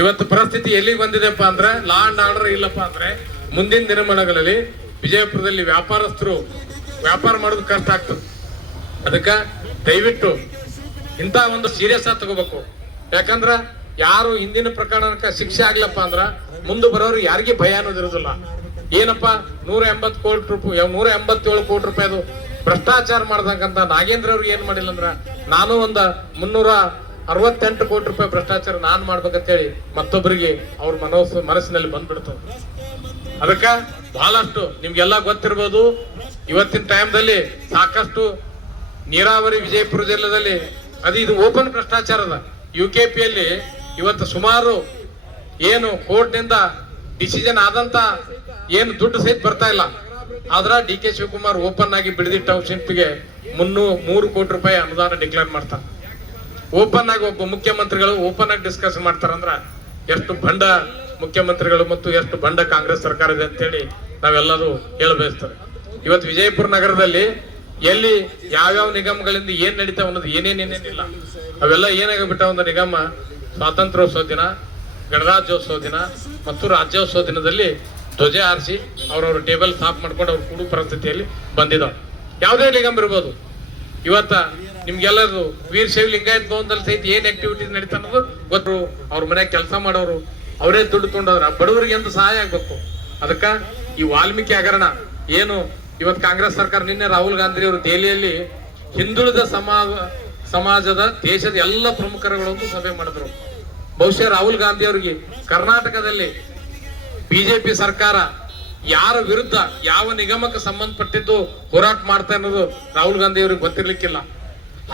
ಇವತ್ತು ಪರಿಸ್ಥಿತಿ ಎಲ್ಲಿಗೆ ಬಂದಿದೆಪ್ಪ ಅಂದ್ರೆ ಲಾ ಅಂಡ್ ಆರ್ಡರ್ ಇಲ್ಲಪ್ಪ ಅಂದ್ರೆ ಮುಂದಿನ ದಿನಮಾನಗಳಲ್ಲಿ ವಿಜಯಪುರದಲ್ಲಿ ವ್ಯಾಪಾರಸ್ಥರು ವ್ಯಾಪಾರ ಮಾಡೋದು ಕಷ್ಟ ಆಗ್ತದೆ. ಅದಕ್ಕೆ ದಯವಿಟ್ಟು ಇಂಥ ಒಂದು ಸೀರಿಯಸ್ ಆಗಿ ತಗೋಬೇಕು. ಯಾಕಂದ್ರ ಯಾರು ಹಿಂದಿನ ಪ್ರಕರಣಕ್ಕೆ ಶಿಕ್ಷೆ ಆಗ್ಲಪ್ಪ ಅಂದ್ರ ಮುಂದೆ ಬರೋರು ಯಾರಿಗೆ ಭಯ ಅನ್ನೋದಿರೋದಿಲ್ಲ. ಏನಪ್ಪ 187 ಕೋಟಿ ರೂಪಾಯಿದು ಭ್ರಷ್ಟಾಚಾರ ಮಾಡ್ದಂಕಂತ ನಾಗೇಂದ್ರ ಅವ್ರಿಗೆ ಏನ್ ಮಾಡಿಲ್ಲ ಅಂದ್ರ ನಾನು ಒಂದ 368 ಕೋಟಿ ರೂಪಾಯಿ ಭ್ರಷ್ಟಾಚಾರ ನಾನ್ ಮಾಡ್ಬೇಕಂತೇಳಿ ಮತ್ತೊಬ್ಬರಿಗೆ ಅವ್ರ ಮನಸ್ಸಿನಲ್ಲಿ ಬಂದ್ಬಿಡ್ತದೆ. ಅದಕ್ಕ ಬಹಳಷ್ಟು ನಿಮ್ಗೆಲ್ಲ ಗೊತ್ತಿರ್ಬೋದು, ಇವತ್ತಿನ ಟೈಮ್ದಲ್ಲಿ ಸಾಕಷ್ಟು ನೀರಾವರಿ ವಿಜಯಪುರ ಜಿಲ್ಲೆದಲ್ಲಿ ಇದು ಓಪನ್ ಭ್ರಷ್ಟಾಚಾರ ಅದ. UKPಯಲ್ಲಿ ಇವತ್ತು ಸುಮಾರು ಏನು ಕೋರ್ಟ್ನಿಂದ ಡಿಸಿಷನ್ ಆದಂತ ಏನು ದುಡ್ಡು ಸಹಿತ ಬರ್ತಾ ಇಲ್ಲ. ಆದ್ರ DK ಶಿವಕುಮಾರ್ ಓಪನ್ ಆಗಿ ಬಿಡದಿ ಟೌನ್ಶಿಪ್ಗೆ 300 ಕೋಟಿ ರೂಪಾಯಿ ಅನುದಾನ ಡಿಕ್ಲೇರ್ ಮಾಡ್ತಾರೆ. ಓಪನ್ ಆಗಿ ಒಬ್ಬ ಮುಖ್ಯಮಂತ್ರಿಗಳು ಓಪನ್ ಆಗಿ ಡಿಸ್ಕಸ್ ಮಾಡ್ತಾರಂದ್ರ ಎಷ್ಟು ಬಂಡ ಮುಖ್ಯಮಂತ್ರಿಗಳು ಮತ್ತು ಎಷ್ಟು ಬಂಡ ಕಾಂಗ್ರೆಸ್ ಸರ್ಕಾರ ಇದೆ ಅಂತೇಳಿ ನಾವೆಲ್ಲರೂ ಹೇಳ ಬಯಸ್ತಾರೆ. ಇವತ್ತು ವಿಜಯಪುರ ನಗರದಲ್ಲಿ ಎಲ್ಲಿ ಯಾವ್ಯಾವ ನಿಗಮಗಳಿಂದ ಏನ್ ನಡೀತಾವ ಅನ್ನೋದು ಏನೇನೇನೇನಿಲ್ಲ ಅವೆಲ್ಲ ಏನಾಗಬಿಟ್ಟ. ಒಂದು ನಿಗಮ ಸ್ವಾತಂತ್ರ್ಯೋತ್ಸವ ದಿನ, ಗಣರಾಜ್ಯೋತ್ಸವ ದಿನ ಮತ್ತು ರಾಜ್ಯೋತ್ಸವ ದಿನದಲ್ಲಿ ಧ್ವಜ ಹಾರಿಸಿ ಅವ್ರವ್ರ ಟೇಬಲ್ ಸಾಫ್ ಮಾಡ್ಕೊಂಡು ಅವ್ರು ಕೂಡು ಪರಿಸ್ಥಿತಿಯಲ್ಲಿ ಬಂದಿದ್ದಾವೆ. ಯಾವುದೇ ನಿಗಮ ಇರ್ಬೋದು. ಇವತ್ತ ನಿಮ್ಗೆಲ್ಲರೂ ವೀರಶೈವ ಲಿಂಗಾಯತ್ ಭವನದಲ್ಲಿ ಸಹಿತ ಏನ್ ಆಕ್ಟಿವಿಟೀಸ್ ನಡೀತಾ ಅನ್ನೋದು ಗೊತ್ತು. ಅವ್ರ ಮನ್ಯಾಗ ಕೆಲಸ ಮಾಡೋರು ಅವರೇ ದುಡ್ಡು ತೊಗೊಂಡವ್ರ ಬಡವರಿಗೆ ಅಂತ ಸಹಾಯ ಆಗ್ಬೇಕು. ಅದಕ್ಕ ಈ ವಾಲ್ಮೀಕಿ ಹಗರಣ ಏನು ಇವತ್ತು ಕಾಂಗ್ರೆಸ್ ಸರ್ಕಾರ ನಿನ್ನೆ ರಾಹುಲ್ ಗಾಂಧಿ ಅವರು ದೆಹಲಿಯಲ್ಲಿ ಹಿಂದುಳಿದ ಸಮಾಜದ ದೇಶದ ಎಲ್ಲ ಪ್ರಮುಖರುಗಳೊಂದು ಸಭೆ ಮಾಡಿದ್ರು. ಬಹುಶಃ ರಾಹುಲ್ ಗಾಂಧಿ ಅವರಿಗೆ ಕರ್ನಾಟಕದಲ್ಲಿ ಬಿಜೆಪಿ ಸರ್ಕಾರ ಯಾರ ವಿರುದ್ಧ ಯಾವ ನಿಗಮಕ್ಕೆ ಸಂಬಂಧಪಟ್ಟಿದ್ದು ಹೋರಾಟ ಮಾಡ್ತಾ ಅನ್ನೋದು ರಾಹುಲ್ ಗಾಂಧಿ ಅವರಿಗೆ ಗೊತ್ತಿರ್ಲಿಕ್ಕಿಲ್ಲ.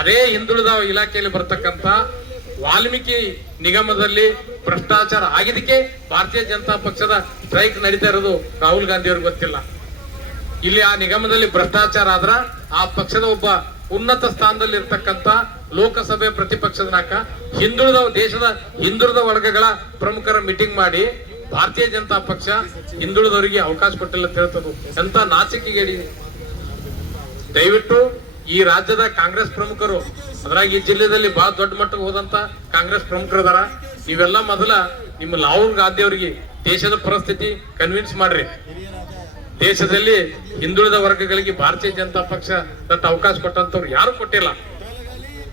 ಅದೇ ಹಿಂದುಳಿದ ಇಲಾಖೆಯಲ್ಲಿ ಬರ್ತಕ್ಕಂತ ವಾಲ್ಮೀಕಿ ನಿಗಮದಲ್ಲಿ ಭ್ರಷ್ಟಾಚಾರ ಆಗಿದ್ದಕ್ಕೆ ಭಾರತೀಯ ಜನತಾ ಪಕ್ಷದ ಸ್ಟ್ರೈಕ್ ನಡೀತಾ ಇರೋದು ರಾಹುಲ್ ಗಾಂಧಿ ಅವ್ರಿಗೆ ಗೊತ್ತಿಲ್ಲ. ಇಲ್ಲಿ ಆ ನಿಗಮದಲ್ಲಿ ಭ್ರಷ್ಟಾಚಾರ ಆದ್ರ ಆ ಪಕ್ಷದ ಒಬ್ಬ ಉನ್ನತ ಸ್ಥಾನದಲ್ಲಿ ಇರ್ತಕ್ಕಂತ ಲೋಕಸಭೆ ಪ್ರತಿಪಕ್ಷದ ನಾಯಕ ದೇಶದ ಹಿಂದುಳಿದ ವರ್ಗಗಳ ಪ್ರಮುಖರ ಮೀಟಿಂಗ್ ಮಾಡಿ ಭಾರತೀಯ ಜನತಾ ಪಕ್ಷ ಹಿಂದುಳಿದವರಿಗೆ ಅವಕಾಶ ಕೊಟ್ಟಿಲ್ಲ ಅಂತ ಹೇಳ್ತದ್ದು ಎಂತ ನಾಚಿಕೆಗೇಡಿ. ದಯವಿಟ್ಟು ಈ ರಾಜ್ಯದ ಕಾಂಗ್ರೆಸ್ ಪ್ರಮುಖರು, ಅದ್ರಾಗ ಈ ಜಿಲ್ಲೆಯಲ್ಲಿ ಬಹಳ ದೊಡ್ಡ ಮಟ್ಟಕ್ಕೆ ಹೋದಂತ ಕಾಂಗ್ರೆಸ್ ಪ್ರಮುಖರು ಅದಾರ. ನೀವೆಲ್ಲ ಮೊದಲ ನಿಮ್ಮ ರಾಹುಲ್ ಗಾಂಧಿ ಅವರಿಗೆ ದೇಶದ ಪರಿಸ್ಥಿತಿ ಕನ್ವಿನ್ಸ್ ಮಾಡ್ರಿ. ದೇಶದಲ್ಲಿ ಹಿಂದುಳಿದ ವರ್ಗಗಳಿಗೆ ಭಾರತೀಯ ಜನತಾ ಪಕ್ಷ ಅವಕಾಶ ಕೊಟ್ಟಂತವ್ರು ಯಾರು ಕೊಟ್ಟಿಲ್ಲ.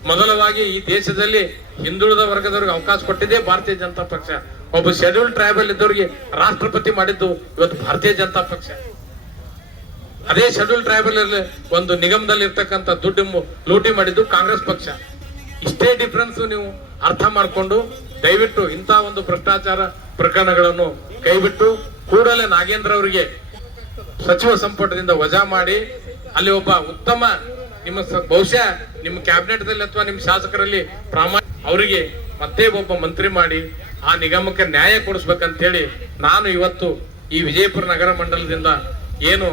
ಮೊದಲವಾಗಿ ಈ ದೇಶದಲ್ಲಿ ಹಿಂದುಳಿದ ವರ್ಗದವ್ರಿಗೆ ಅವಕಾಶ ಕೊಟ್ಟಿದೆ ಭಾರತೀಯ ಜನತಾ ಪಕ್ಷ. ಒಬ್ಬ ಶೆಡ್ಯೂಲ್ ಟ್ರೈಬಲ್ ಇದ್ದವ್ರಿಗೆ ರಾಷ್ಟ್ರಪತಿ ಮಾಡಿದ್ದು ಇವತ್ತು ಭಾರತೀಯ ಜನತಾ ಪಕ್ಷ. ಅದೇ ಶೆಡ್ಯೂಲ್ ಟ್ರೈಬಲ್ ಒಂದು ನಿಗಮದಲ್ಲಿ ಇರ್ತಕ್ಕಂಥ ದುಡ್ಡು ಲೂಟಿ ಮಾಡಿದ್ದು ಕಾಂಗ್ರೆಸ್ ಪಕ್ಷ. ಇಷ್ಟೇ ಡಿಫ್ರೆನ್ಸ್ ನೀವು ಅರ್ಥ ಮಾಡ್ಕೊಂಡು ದಯವಿಟ್ಟು ಇಂಥ ಒಂದು ಭ್ರಷ್ಟಾಚಾರ ಪ್ರಕರಣಗಳನ್ನು ಕೈಬಿಟ್ಟು ಕೂಡಲೇ ನಾಗೇಂದ್ರ ಅವರಿಗೆ ಸಚಿವ ಸಂಪುಟದಿಂದ ವಜಾ ಮಾಡಿ ಅಲ್ಲಿ ಒಬ್ಬ ಉತ್ತಮ ನಿಮ್ಮ ಬಹುಶಃ ನಿಮ್ಮ ಕ್ಯಾಬಿನೆಟ್ ದಲ್ಲಿ ಅಥವಾ ನಿಮ್ಮ ಶಾಸಕರಲ್ಲಿ ಅವರಿಗೆ ಮತ್ತೆ ಒಬ್ಬ ಮಂತ್ರಿ ಮಾಡಿ ಆ ನಿಗಮಕ್ಕೆ ನ್ಯಾಯ ಕೊಡಿಸ್ಬೇಕಂತ ಹೇಳಿ ನಾನು ಇವತ್ತು ಈ ವಿಜಯಪುರ ನಗರ ಮಂಡಲದಿಂದ ಏನು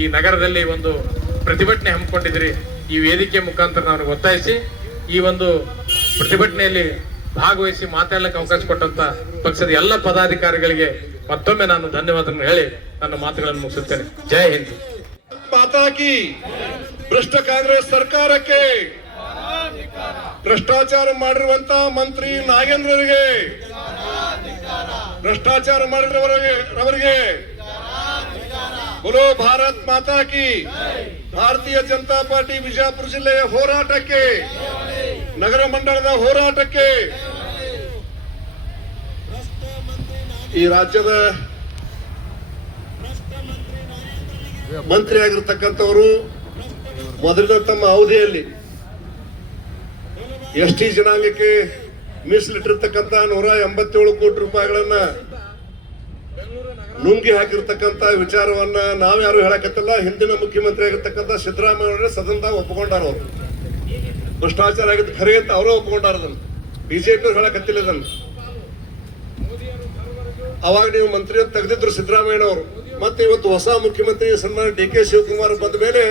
ಈ ನಗರದಲ್ಲಿ ಒಂದು ಪ್ರತಿಭಟನೆ ಹಮ್ಮಿಕೊಂಡಿದ್ರಿ, ಈ ವೇದಿಕೆ ಮುಖಾಂತರ ನಾನು ಒತ್ತಾಯಿಸಿ ಈ ಒಂದು ಪ್ರತಿಭಟನೆಯಲ್ಲಿ ಭಾಗವಹಿಸಿ ಮಾತಾಡಲಿಕ್ಕೆ ಅವಕಾಶ ಕೊಟ್ಟಂತ ಪಕ್ಷದ ಎಲ್ಲ ಪದಾಧಿಕಾರಿಗಳಿಗೆ ಮತ್ತೊಮ್ಮೆ ನಾನು ಧನ್ಯವಾದಗಳನ್ನು ಹೇಳಿ ನನ್ನ ಮಾತುಗಳನ್ನು ಮುಗಿಸುತ್ತೇನೆ. ಜೈ ಹಿಂದ್. ಮಾತಾ ಕಿ. ಭ್ರಷ್ಟ ಕಾಂಗ್ರೆಸ್ ಸರ್ಕಾರಕ್ಕೆ, ಭ್ರಷ್ಟಾಚಾರ ಮಾಡಿರುವಂತ ಮಂತ್ರಿ ನಾಗೇಂದ್ರರಿಗೆ, ಭ್ರಷ್ಟಾಚಾರ ಮಾಡಿರುವವರಿಗೆ बोलो भारत माता की. ಭಾರತೀಯ ಜನತಾ ಪಾರ್ಟಿ ವಿಜಯಪುರ ಜಿಲ್ಲೆಯ ಹೋರಾಟಕ್ಕೆ, ನಗರ ಮಂಡಳದ ಹೋರಾಟಕ್ಕೆ ಈ ರಾಜ್ಯದ ಮಂತ್ರಿ ಆಗಿರ್ತಕ್ಕಂಥವರು ಮೊದಲಿನ ತಮ್ಮ ಅವಧಿಯಲ್ಲಿ ST ಜನಾಂಗಕ್ಕೆ ಮೀಸಲಿಟ್ಟಿರ್ತಕ್ಕಂಥ 187 ಕೋಟಿ ರೂಪಾಯಿಗಳನ್ನ ನುಂಗಿ ಹಾಕಿರ್ತಕ್ಕಂಥ ವಿಚಾರವನ್ನ ನಾವ್ಯಾರು ಹೇಳಕತ್ತಿಲ್ಲ. ಹಿಂದಿನ ಮುಖ್ಯಮಂತ್ರಿ ಆಗಿರ್ತಕ್ಕಂಥ ಸಿದ್ದರಾಮಯ್ಯ ಅವರೇ ಸದನದಾಗ ಒಪ್ಪಿಕೊಂಡಾರ. ಅವರು ಭ್ರಷ್ಟಾಚಾರ ಆಗಿದ್ದು ಖರೆ ಅಂತ ಅವರೇ ಒಪ್ಪಿಕೊಂಡಾರ. ಅದನ್ನು ಬಿಜೆಪಿ ಅವ್ರು ಹೇಳಕತ್ತಿಲ್ಲ. ಅದನ್ನು ಅವಾಗ ನೀವು ಮಂತ್ರಿ ಅಂತ ತೆಗೆದಿದ್ರು ಸಿದ್ದರಾಮಯ್ಯನವರು. ಮತ್ತೆ ಇವತ್ತು ಹೊಸ ಮುಖ್ಯಮಂತ್ರಿ ಸನ್ಮಾನ್ಯ DK ಶಿವಕುಮಾರ್ ಬಂದ ಮೇಲೆ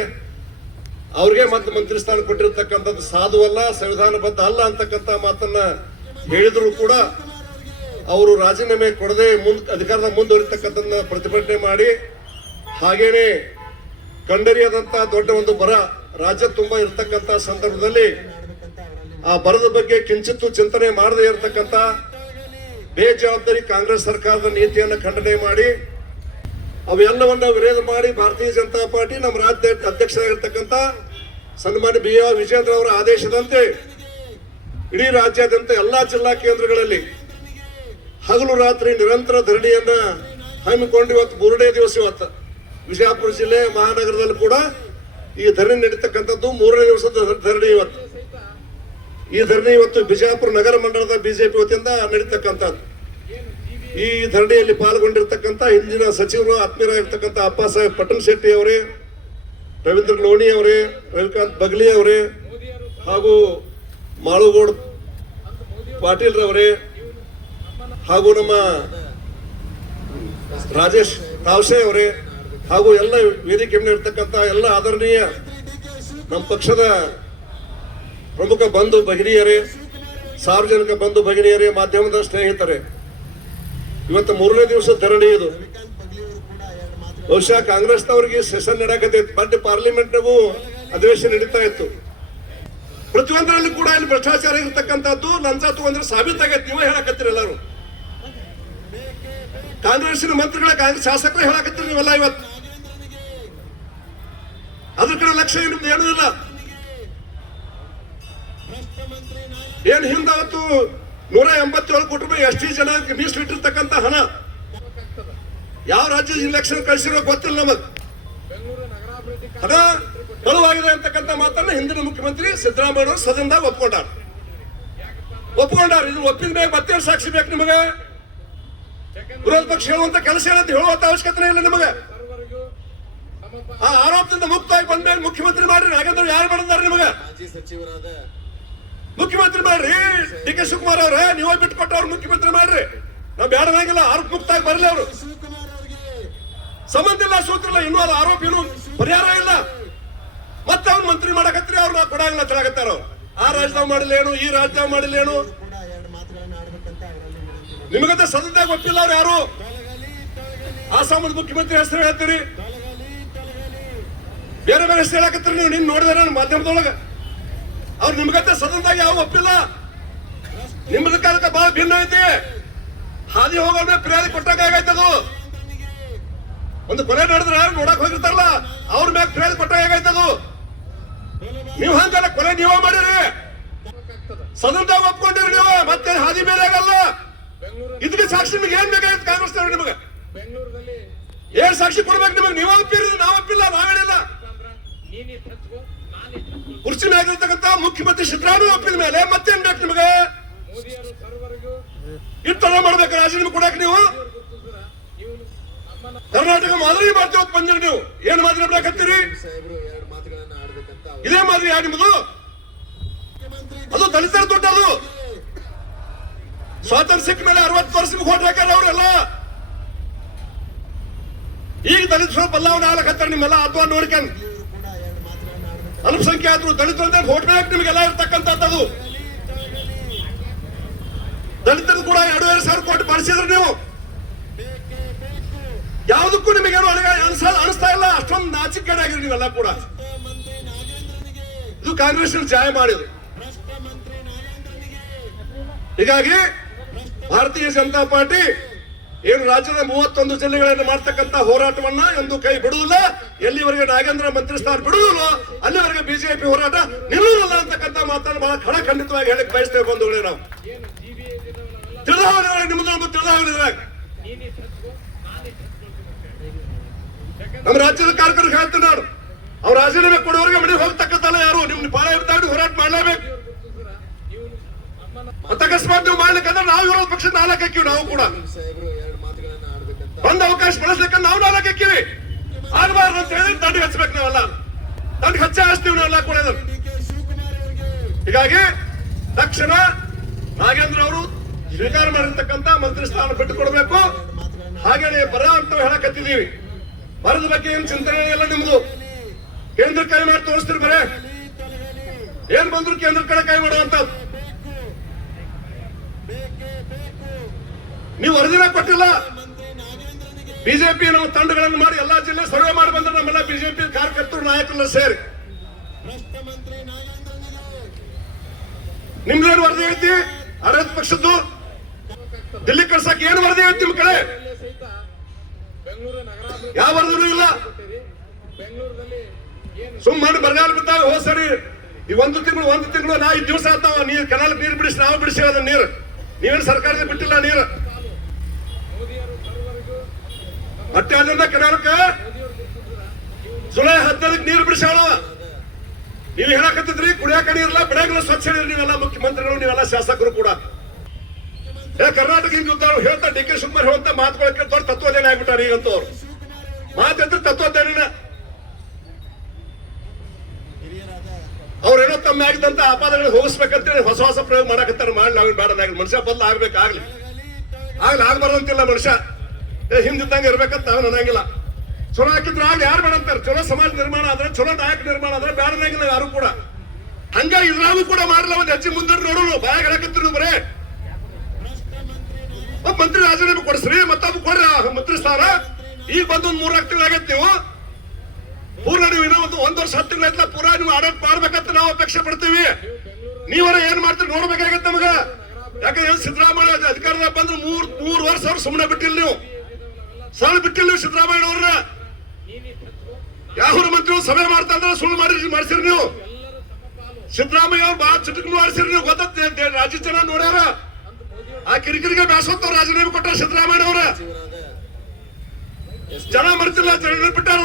ಅವ್ರಿಗೆ ಮತ್ತೆ ಮಂತ್ರಿ ಸ್ಥಾನ ಕೊಟ್ಟಿರ್ತಕ್ಕಂಥದ್ದು ಸಾಧುವಲ್ಲ, ಸಂವಿಧಾನಬದ್ಧ ಅಲ್ಲ ಅಂತಕ್ಕಂಥ ಮಾತನ್ನ ಹೇಳಿದ್ರು ಕೂಡ ಅವರು ರಾಜೀನಾಮೆ ಕೊಡದೆ ಅಧಿಕಾರದ ಮುಂದುವರಿತಕ್ಕಂಥದ್ದನ್ನ ಪ್ರತಿಭಟನೆ ಮಾಡಿ, ಹಾಗೇನೆ ಕಂಡರಿಯದಂತ ದೊಡ್ಡ ಒಂದು ಬರ ರಾಜ್ಯ ತುಂಬಾ ಇರ್ತಕ್ಕಂಥ ಸಂದರ್ಭದಲ್ಲಿ ಆ ಬರದ ಬಗ್ಗೆ ಕಿಂಚಿತ್ತು ಚಿಂತನೆ ಮಾಡದೇ ಇರತಕ್ಕಂಥ ಬೇಜವಾಬ್ದಾರಿ ಕಾಂಗ್ರೆಸ್ ಸರ್ಕಾರದ ನೀತಿಯನ್ನು ಖಂಡನೆ ಮಾಡಿ ಅವೆಲ್ಲವನ್ನ ವಿರೋಧ ಮಾಡಿ ಭಾರತೀಯ ಜನತಾ ಪಾರ್ಟಿ ನಮ್ಮ ರಾಜ್ಯ ಅಧ್ಯಕ್ಷರಾಗಿರ್ತಕ್ಕಂಥ ಸನ್ಮಾನ್ಯ ಬಿ ಆರ್ ವಿಜೇಂದ್ರ ಅವರ ಆದೇಶದಂತೆ ಇಡೀ ರಾಜ್ಯಾದ್ಯಂತ ಎಲ್ಲಾ ಜಿಲ್ಲಾ ಕೇಂದ್ರಗಳಲ್ಲಿ ಹಗಲು ರಾತ್ರಿ ನಿರಂತರ ಧರಣಿಯನ್ನ ಹಮ್ಮಿಕೊಂಡು ಇವತ್ತು 3ನೇ ದಿವಸ ಇವತ್ತು ವಿಜಯಪುರ ಜಿಲ್ಲೆ ಮಹಾನಗರದಲ್ಲಿ ಕೂಡ ಈ ಧರಣಿ ನಡೀತಕ್ಕಂಥದ್ದು 3ನೇ ದಿವಸದ ಧರಣಿ ಇವತ್ತು. ಈ ಧರಣಿ ಇವತ್ತು ಬಿಜಾಪುರ ನಗರ ಮಂಡಲದ ಬಿಜೆಪಿ ವತಿಯಿಂದ ನಡೀತಕ್ಕಂಥದ್ದು. ಈ ಧರಣಿಯಲ್ಲಿ ಪಾಲ್ಗೊಂಡಿರ್ತಕ್ಕಂಥ ಹಿಂದಿನ ಸಚಿವರು ಆತ್ಮೀಯರಾಗಿರ್ತಕ್ಕಂಥ ಅಪ್ಪ ಸಾಹೇಬ್ ಪಟ್ಟಣ ಶೆಟ್ಟಿ ಅವರೇ, ರವೀಂದ್ರ ಲೋಣಿ ಅವರೇ, ರವಿಕಾಂತ್ ಬಗ್ಲಿ ಅವರೇ, ಹಾಗೂ ಮಾಳುಗೋಡ್ ಪಾಟೀಲ್ ರವರೇ, ಹಾಗೂ ನಮ್ಮ ರಾಜೇಶ್ ತಾವ್ಸೆ ಅವರೇ, ಹಾಗೂ ಎಲ್ಲ ವೇದಿಕೆ ಮೇಲೆ ಇರ್ತಕ್ಕಂಥ ಎಲ್ಲ ಆದರಣೀಯ ನಮ್ಮ ಪಕ್ಷದ ಪ್ರಮುಖ ಬಂಧು ಭಗಿನಿಯರೇ, ಸಾರ್ವಜನಿಕ ಬಂಧು ಭಗಿನಿಯರೇ, ಮಾಧ್ಯಮದ ಸ್ನೇಹಿತರೆ, ಇವತ್ತು 3ನೇ ದಿವಸ ಧರಣಿ ಇದು. ಬಹುಶಃ ಕಾಂಗ್ರೆಸ್ನವರಿಗೆ ಸೆಷನ್ ನಡಕತ್ತೈತಿ, ಬಟ್ ಪಾರ್ಲಿಮೆಂಟ್ನಾಗೂ ಅಧಿವೇಶನ ನಡೀತಾ ಇತ್ತು. ಪ್ರತಿಯೊಂದರಲ್ಲಿ ಕೂಡ ಇಲ್ಲಿ ಭ್ರಷ್ಟಾಚಾರ ಇರತಕ್ಕಂಥದ್ದು, ಲಂಚ ತಗೊಂಡ್ರೆ ಸಾಬೀತಾಗೈತಿ. ನೀವೇ ಹೇಳಕತ್ತೀರಿ ಎಲ್ಲರೂ, ಕಾಂಗ್ರೆಸ್ಸಿನ ಮಂತ್ರಿಗಳ ಕಾಂಗ್ರೆಸ್ ಶಾಸಕರು ಹೇಳಕತ್ತೀರಿ ನೀವೆಲ್ಲ. ಇವತ್ತು ಅದ್ರ ಕಡೆ ಲಕ್ಷ್ಯ ನಿಮ್ದು ಏನೂ ಇಲ್ಲ. ಏನ್ ಹಿಂದ ಅವತ್ತು 187 ಕೋಟಿ ರೂಪಾಯಿ ಎಸ್ಟಿ ಜನ ಮೀಸಲಿಟ್ಟಿರ್ತಕ್ಕಂಥ ಹಣ ಯಾವ ರಾಜ್ಯದ ಇಲೆಕ್ಷನ್ ಕಳಿಸಿರೋ ಗೊತ್ತಿಲ್ಲ ನಮಗ್. ಹಣ ಕಳುವಾಗಿದೆ ಅಂತಕ್ಕಂಥ ಮಾತನ್ನ ಹಿಂದಿನ ಮುಖ್ಯಮಂತ್ರಿ ಸಿದ್ದರಾಮಯ್ಯ ಅವರು ಸದನದಾಗ ಒಪ್ಕೊಂಡಾರ. ಇದು ಒಪ್ಪಿದ ಮೇಲೆ ಮತ್ತೆ ಸಾಕ್ಷಿ ಬೇಕು ನಿಮಗೆ? ವಿರೋಧ ಪಕ್ಷ ಹೇಳುವಂತ ಕೆಲಸ ಹೇಳಂತ ಹೇಳುವಂತ ಅವಶ್ಯಕತೆ ಇಲ್ಲ ನಿಮಗೆ. ಆ ಆರೋಪದಿಂದ ಮುಕ್ತವಾಗಿ ಬಂದ್ಮೇಲೆ ಮುಖ್ಯಮಂತ್ರಿ ಮಾಡ್ರಿ. ನಾಗೇಂದ್ರ ಯಾರು ಮಾಡಿದಾರೆ ನಿಮಗೆ? ಮುಖ್ಯಮಂತ್ರಿ ಮಾಡ್ರಿ. ಡಿ ಕೆ ಶಿವಕುಮಾರ್ ಅವ್ರೆ, ನೀವೇ ಬಿಟ್ಕೊಟ್ಟು ಅವ್ರು ಮುಖ್ಯಮಂತ್ರಿ ಮಾಡ್ರಿ. ನಾವು ಬೇಡವಾಗಿಲ್ಲ, ಆರೋಪ ಮುಕ್ತಾಗಿ ಬರಲಿ. ಅವರು ಸಂಬಂಧ ಇಲ್ಲ, ಸೂತ್ರ ಇಲ್ಲ, ಇನ್ನೂ ಅದು ಆರೋಪ ಏನು ಪರಿಹಾರ ಇಲ್ಲ. ಮತ್ತೆ ಅವ್ನು ಮಂತ್ರಿ ಮಾಡಕತ್ರಿ, ಅವ್ರು ನಾವು ಕೊಡಂಗಿಲ್ಲ ತಿಳಕತ್ತಾರ. ಅವ್ರು ಆ ರಾಜ್ಯದಾಗ ಮಾಡಿಲ್ಲೇನು, ಈ ರಾಜ್ಯದಾಗ ಮಾಡಿಲ್ಲೇನು? ನಿಮಗಂತ ಸದನದಾಗ ಗೊತ್ತಿಲ್ಲ ಅವ್ರು ಯಾರು. ಆಸಾಮದ ಮುಖ್ಯಮಂತ್ರಿ ಹೆಸರು ಹೇಳ್ತೀರಿ, ಬೇರೆ ಬೇರೆ ಹೆಸರು ಹೇಳಕತ್ತೀರಿ. ನೀವು ನಿನ್ ನೋಡಿದಾರ ಮಾಧ್ಯಮದೊಳಗ. ಅವ್ರು ನಿಮ್ಗಂತ ಸದನದಾಗ ಯಾವ ಒಪ್ಪಿಲ್ಲ. ನಿಮ್ಮದ ಕಾಲಕ್ಕೆ ಬಹಳ ಭಿನ್ನ ಐತಿ. ಹಾದಿ ಹೋಗೋಣ ಫಿರ್ಯಾದಿ ಕೊಟ್ಟಾಗ ಆಗೈತದು. ಒಂದು ಕೊಲೆ ನಡೆದ್ರೆ ನೋಡಕ್ ಹೋಗಿರ್ತಾರಲ್ಲ, ಅವ್ರ ಮ್ಯಾಗ ಫಿರ್ಯಾದಿ ಕೊಟ್ಟಾಗ ಆಗೈತದು. ನೀವು ಹಂಗಲ್ಲ, ಕೊಲೆ ನೀವೇ ಮಾಡಿರಿ, ಸದನದಾಗ ಒಪ್ಕೊಂಡಿರಿ ನೀವು. ಮತ್ತೆ ಹಾದಿ ಬೇರೆ ಆಗಲ್ಲ. ಇದಕ್ಕೆ ಸಾಕ್ಷಿ ನಿಮಗೆ ಏನ್ ಬೇಕಾಗಿತ್ತು ಕಾಂಗ್ರೆಸ್ ನಿಮಗೆ? ಏನ್ ಸಾಕ್ಷಿ ಕೊಡ್ಬೇಕು ನಿಮಗೆ? ನೀವ್ ಒಪ್ಪಿರಿ, ನಾವ್ ಒಪ್ಪಿಲ್ಲ, ನಾವ್ ಹೇಳಿಲ್ಲ. ಕುರ್ಚಿ ಮ್ಯಾಗಿರ್ತಕ್ಕಂಥ ಮುಖ್ಯಮಂತ್ರಿ ಸಿದ್ದರಾಮಯ್ಯ ಒಪ್ಪಿದ ಮೇಲೆ ಮತ್ತೇನ್ ಬೇಕು ನಿಮಗೆ? ಇಷ್ಟೆಲ್ಲ ಮಾಡ್ಬೇಕು ರಾಜೀನಾಮೆ ಕೊಡಕ್ ನೀವು? ಕರ್ನಾಟಕ ಮಾದರಿ ಮಾಡ್ತೀವಿ ಬಂದಿರಿ ನೀವು. ಏನ್ ಮಾದರಿ ಮಾಡಕತ್ತೀರಿ? ಇದೇ ಮಾದರಿ ಯಾ ನಿಮ್ಮದು? ಅದು ದಲಿತರ ದುಡ್ಡು. ಅದು ಸ್ವಾತಂತ್ರ್ಯ ಸಿಕ್ಕ ಮೇಲೆ 60 ವರ್ಷಕ್ಕೆ ಹೋಟ್ ಹಾಕ್ಯಾರ ಅವರೆಲ್ಲ. ಈಗ ದಲಿತ ಸ್ವಲ್ಪ ಬದಲಾವಣೆ ಆಗ್ಲಕತ್ತಾರ. ನಿಮ್ಮೆಲ್ಲ ಅಥವಾ ನೋಡ್ಕೊಂಡ್ ಅಲ್ಪಸಂಖ್ಯಾತರು ದಲಿತರು ಅಂತ ಹೋಟ್ ಬ್ಯಾಂಕ್ ನಿಮಗೆಲ್ಲ ಇರ್ತಕ್ಕಂಥದ್ದು. ದಲಿತರು ಕೂಡ 2,500 ಕೋಟಿ ಬಳಸಿದ್ರು ನೀವು. ಯಾವುದಕ್ಕೂ ನಿಮಗೇನು ಅನಿಸ್ತಾ ಇಲ್ಲ. ಅಷ್ಟೊಂದು ನಾಚಿಕೆಗೇಡು ಆಗಿರಿ ನೀವೆಲ್ಲ ಕೂಡ. ಇದು ಕಾಂಗ್ರೆಸ್ ಜಾಯ ಮಾಡಿದ್ರು. ಹೀಗಾಗಿ ಭಾರತೀಯ ಜನತಾ ಪಾರ್ಟಿ ಏನು ರಾಜ್ಯದ 31 ಜಿಲ್ಲೆಗಳನ್ನು ಮಾಡ್ತಕ್ಕಂಥ ಹೋರಾಟವನ್ನ ಎಂದು ಕೈ ಬಿಡುವುದಿಲ್ಲ. ಎಲ್ಲಿವರೆಗೆ ನಾಗೇಂದ್ರ ಮಂತ್ರಿ ಸ್ಥಾನ ಬಿಡುವುದಿಲ್ಲ ಅಲ್ಲಿವರೆಗೆ ಬಿಜೆಪಿ ಹೋರಾಟ ನಿಲ್ಲುವುದಿಲ್ಲ ಅಂತಕ್ಕಂಥ ಮಾತನ್ನು ಬಹಳ ಖಂಡಿತವಾಗಿ ಹೇಳಕ್ ಬಯಸ್ತೇವೆ ಬಂಧುಗಳೇ. ನಾವು ತಿಳಿದಾವಲಿದ್ರೆ ನಿಮ್ಮದು ತಿಳಿದಾವಲಿದ್ರೆ ನಮ್ಮ ರಾಜ್ಯದ ಕಾರ್ಯಕರ್ತರು ಹೇಳ್ತೀನಿ ನಾನು, ಅವ್ರ ರಾಜೀನಾಮೆ ಕೊಡುವವರೆಗೆ ಮನೆಗೆ ಹೋಗ್ತಕ್ಕಂಥಲ್ಲ ಯಾರು. ನಿಮ್ನ ಪಾಲ ಹಿಡಿದಾಡಿ ಹೋರಾಟ ಮಾಡಲೇಬೇಕು. ಮತ್ತೆ ಅಕಸ್ಮಾತ್ ನೀವು ಮಾಡ್ಲಿಕ್ಕಂದ್ರೆ ನಾವು ವಿರೋಧ ಪಕ್ಷ 4 ಹಾಕಿವಿ. ನಾವು ಕೂಡ ಬಂದ ಅವಕಾಶ ಬಳಸ್ಲಿಕ್ಕೆ ನಾವು 4 ಹಾಕಿವಿ. ಆಗಬಾರ್ದು ಅಂತ ಹೇಳಿ ದಂಡಿಗೆ ಹಚ್ಬೇಕು. ನಾವೆಲ್ಲ ದಂಡಿಗೆ ಹಚ್ಚ ಹಚ್ತೀವಿ ನಾವೆಲ್ಲ ಕೂಡ. ಹೀಗಾಗಿ ತಕ್ಷಣ ನಾಗೇಂದ್ರ ಅವರು ಸ್ವೀಕಾರ ಮಾಡಿರ್ತಕ್ಕಂಥ ಮಂತ್ರಿ ಸ್ಥಾನ ಬಿಟ್ಟು ಕೊಡಬೇಕು. ಹಾಗೆ ಬರ ಅಂತ ಹೇಳಕತ್ತಿದೀವಿ. ಬರದ ಬಗ್ಗೆ ಏನ್ ಚಿಂತನೆ ಇಲ್ಲ ನಿಮ್ದು. ಕೇಂದ್ರ ಕೈ ಮಾಡಿ ತೋರಿಸ್ತೀರಿ. ಬರೇ ಏನ್ ಬಂದ್ರು ಕೇಂದ್ರ ಕಡೆ ಕೈ ಮಾಡುವಂತ ನೀವು ವರದಿನ ಕೊಟ್ಟಿಲ್ಲ. ಬಿಜೆಪಿ ನಮ್ಮ ತಂಡಗಳನ್ನು ಮಾಡಿ ಎಲ್ಲಾ ಜಿಲ್ಲೆ ಸರ್ವೆ ಮಾಡಿ ಬಂದ್ರೆ ನಮ್ಮೆಲ್ಲ ಬಿಜೆಪಿ ಕಾರ್ಯಕರ್ತರು ನಾಯಕರೆಲ್ಲ ಸೇರಿ ನಿಮ್ದೇನು ವರದಿ ಐತಿ? ಆಡಳಿತ ಪಕ್ಷದ್ದು ದಿಲ್ಲಿ ಕಳ್ಸಕ್ ಏನ್ ವರದಿ ಐತಿ ನಿಮ್ ಕಡೆ? ಸಹಿತ ಬೆಂಗಳೂರು ನಗರ ಯಾವ ವರದಿನೂ ಇಲ್ಲ. ಬೆಂಗಳೂರಲ್ಲಿ ಏನು ಸುಮ್ಮನೆ ಬರಗಾಲ ಬಿದ್ದಾಗ ಹೋದ್ ಸರಿ ಈ ಒಂದು ತಿಂಗಳು ನಾ 5 ದಿವಸ ಆತಾವ ನೀರ್ ಕೆನಾಲ್ ನೀರ್ ಬಿಡಿಸಿ ನಾವು ಬಿಡಿಸಿ ಅದ ನೀರು. ನೀವೇನು ಸರ್ಕಾರದ ಬಿಟ್ಟಿಲ್ಲ ನೀರು. ಮೋದಿಯವರು ಬರುವವರೆಗೂ ಮತ್ತೆ ಅಲ್ಲಿಂದ ಕೆನಾಲ್ಕ ಜುಲೈ 15ಕ್ಕೆ ನೀರು ಬಿಡಿಸಾಳ. ನೀವು ಹೇಳಕತ್ತಿದ್ರಿ ಕುಡಿಯಾಕ ನೀರಿಲ್ಲ, ಬೆಳೆಗಳ ಸ್ವಚ್ಛ ನೀರು. ನೀವೆಲ್ಲ ಮುಖ್ಯಮಂತ್ರಿಗಳು, ನೀವೆಲ್ಲ ಶಾಸಕರು ಕೂಡ ಕರ್ನಾಟಕ ಹಿಂಗ್ ಹೇಳ್ತಾ ಡಿ ಕೆ ಶಿವಕುಮಾರ್ ಹೇಳುವಂತ ಮಾತುಗಳ ದೊಡ್ಡ ತತ್ವಜ್ಞಾನ ಆಗ್ಬಿಟ್ಟಾರ ಈಗಂತೂ. ಅವ್ರು ಮಾತಂದ್ರೆ ತತ್ವಜ್ಞಾನಿನ. ಅವ್ರೇನೋ ತಮ್ಮ ಆಗಿದ್ದಂತ ಆಪಾದನೆಗಳು ಹೋಗಿಸ್ಬೇಕಂತೇಳಿ ಹೊಸ ಪ್ರಯೋಗ ಮಾಡಕತ್ತಾರ. ಮಾಡಿ ನಾವೇನು ಬೇಡ, ಮನುಷ್ಯ ಬದಲು ಆಗ್ಬೇಕಾಗ್ಲಿ ಆಗ್ಬಾರ್ದಂತಿಲ್ಲ. ಮನುಷ್ಯ ಹಿಂದಿದ್ದಂಗೆ ಇರ್ಬೇಕಂತ ನಾವು ಅನ್ನಂಗಿಲ್ಲ. ಚಲೋ ಹಾಕಿದ್ರೆ ಆಗ ಯಾರು ಬೇಡ ಅಂತಾರೆ. ಚಲೋ ಸಮಾಜ ನಿರ್ಮಾಣ ಆದ್ರೆ, ಚಲೋ ನಾಯಕ ನಿರ್ಮಾಣ ಆದ್ರೆ ಬೇಡನಾಗಿಲ್ಲ ಯಾರು ಕೂಡ. ಹಂಗ ಇದ್ರಾಗೂ ಕೂಡ ಮಾಡಲ್ಲ. ಒಂದ್ ಹೆಜ್ಜೆ ಮುಂದೆ ನೋಡೋಣ. ಬಾಯಾಗ ಹಾಕತ್ತೀರಿ ಬರೇ ಮಂತ್ರಿ ರಾಜೀನಾಮೆ ಕೊಡಿಸ್ರಿ, ಮತ್ತೊಬ್ಬ ಕೊಡ್ರಿ ಮಂತ್ರಿ ಸ್ಥಾನ. ಈಗ ಬಂದು 3 ತಿಂಗಳಾಗೈತಿ. ನೀವು ಪೂರ್ಣ ನೀವು ಇನ್ನೂ ಒಂದ್ ವರ್ಷ 10 ತಿಂಗಳಾಯ್ತಲ್ಲ, ಪೂರಾ ನೀವು ಆಡಳಿತ ಮಾಡ್ಬೇಕಂತ ನಾವು ಅಪೇಕ್ಷೆ ಪಡ್ತೀವಿ. ನೀವರ ಏನ್ ಮಾಡ್ತೀರಿ ನೋಡ್ಬೇಕಾಗತ್ತೆ ನಮಗ. ಯಾಕಂದ್ರೆ ಸಿದ್ದರಾಮಯ್ಯ ಅಧಿಕಾರದಾಗ ಬಂದ್ರೆ 3 ವರ್ಷ ಅವ್ರು ಸುಮ್ಮನೆ ಬಿಟ್ಟಿಲ್ಲ. ನೀವು ಸಣ್ಣ ಬಿಟ್ಟಿಲ್ಲ ನೀವು ಸಿದ್ದರಾಮಯ್ಯ ಅವ್ರನ್ನ. ಯಾವ ಮಂತ್ರಿಗಳು ಸಭೆ ಮಾಡ್ತಾ ಇದ್ರೆ ಸುಳ್ಳು ಮಾಡಿಸಿರಿ ನೀವು. ಸಿದ್ದರಾಮಯ್ಯ ಅವ್ರು ಬಹಳ ಚುಟುಕು ಮಾಡಿಸಿರಿ ನೀವು. ಗೊತ್ತ ರಾಜ್ಯ ಜನ ನೋಡ್ಯಾರ. ಆ ಕಿರಿಕಿರಿಗೆ ಬೇಸತ್ತವ್ರು ರಾಜೀನಾಮೆ ಕೊಟ್ಟಾರ ಸಿದ್ದರಾಮಯ್ಯ ಅವ್ರ. ಜನ ಮರ್ತಿಲ್ಲ, ಜನ ಬಿಟ್ಟಾರ.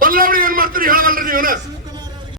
ಬದಲಾವಣೆ ಏನ್ ಮಾಡ್ತೀರಿ ಹೇಳವಲ್ರಿ ನೀವನ್ನ.